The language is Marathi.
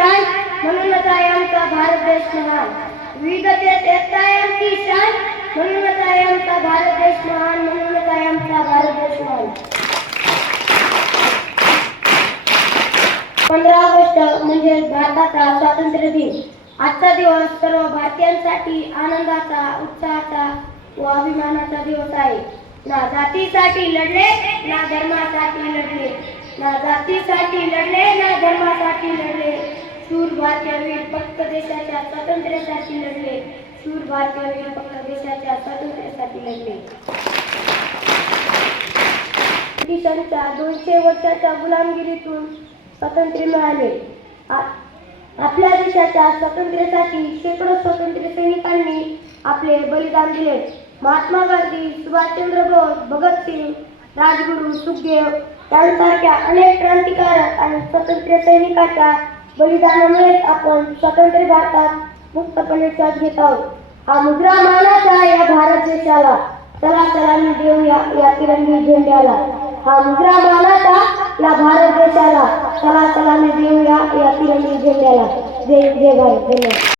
शान, म्हणूनच आहे आमचा भारत देश महान. विविधतेत एकता आहे आमची शान, म्हणूनच आहे आमचा भारत देश महान, म्हणूनच आहे आमचा भारत देश महान. 15 ऑगस्ट म्हणजे भारताचा स्वातंत्र्य दिन. आजचा दिवस सर्व भारतीयांसाठी आनंदाचा, उत्साहाचा व अभिमानाचा दिवस आहे. ना जातीसाठी लढले, ना धर्मासाठी लढले, ना जातीसाठी लढले, ना धर्मासाठी लढले. शूर भारतीय वीर फक्त देशाच्या स्वातंत्र्यासाठी लढले. शूर भारतीय वीर फक्त देशाच्या स्वातंत्र्यासाठी लढले. ब्रिटिशांच्या 200 वर्षाच्या गुलामगिरीतून स्वातंत्र्य मिळाले. आपल्या देशाच्या स्वातंत्र्यासाठी शेकडो स्वातंत्र्य सैनिकांनी आपले बलिदान दिले. महात्मा गांधी, सुभाषचंद्र बोस, भगतसिंग, राजगुरू, सुखदेव यांसारख्या अनेक क्रांतिकारक आणि स्वातंत्र्य सैनिकांच्या बलिदानामुळेच आपण स्वतंत्र भारतात मुक्तपणे श्वास घेत आहोत. हा मुद्रा मानाचा या भारत देशाला, चला सलामी देऊया या तिरंगी झेंड्याला. हा मुद्रा मानाचा या भारत देशाला, चला सलामी देऊया या तिरंगी झेंड्याला. जय जय भारत. धन्यवाद.